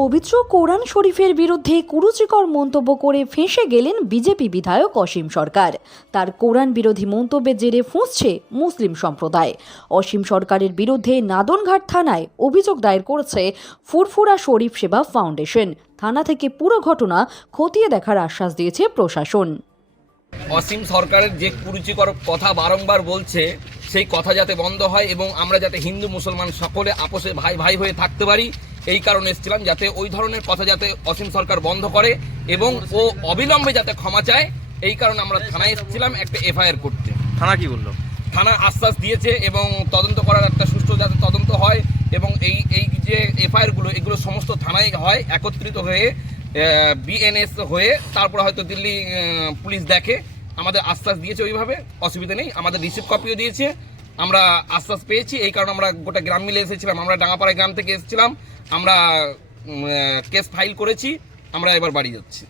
পবিত্র কোরআন শরীফের বিরুদ্ধে কুরুচিকর মন্তব্য করে ফেঁসে গেলেন বিজেপি বিধায়ক অসীম সরকার। তার কোরআন বিরোধী মন্তব্যের জেরে ফুঁসছে মুসলিম সম্প্রদায়। অসীম সরকারের বিরুদ্ধে নাদনঘাট থানায় অভিযোগ দায়ের করেছে ফুরফুরা শরীফ সেবা ফাউন্ডেশন। থানা থেকে পুরো ঘটনা খতিয়ে দেখার আশ্বাস দিয়েছে প্রশাসন। অসীম সরকারের যে কুরুচিকর কথা বারংবার বলছে, সেই কথা যাতে বন্ধ হয় এবং আমরা যাতে হিন্দু, মুসলমান সকলে আপোষে ভাই ভাই হয়ে থাকতে পারি এই কারণে এসেছিলাম যাতে ওই ধরনের কথা যাতে অসীম সরকার বন্ধ করে এবং ও অবিলম্বে যাতে ক্ষমা চায় এই কারণে আমরা থানায় এসেছিলাম একটা এফআইআর করতে। থানা কি বলল? থানা আশ্বাস দিয়েছে এবং তদন্ত করার একটা সুষ্ঠু যাতে তদন্ত হয় এবং এই এই যে এফআইআরগুলো এগুলো সমস্ত থানায় হয় একত্রিত হয়ে বিএনএস হয়ে তারপর হয়তো দিল্লি পুলিশ দেখে আমাদের আশ্বাস দিয়েছে ওইভাবে অসুবিধা নেই আমাদের রিসিভ কপিও দিয়েছে। আমরা আশ্বাস পেয়েছি, এই কারণে আমরা গোটা গ্রাম মিলে এসেছিলাম। আমরা ডাঙাপাড়া গ্রাম থেকে এসেছিলাম। আমরা কেস ফাইল করেছি। আমরা এবার বাড়ি যাচ্ছি।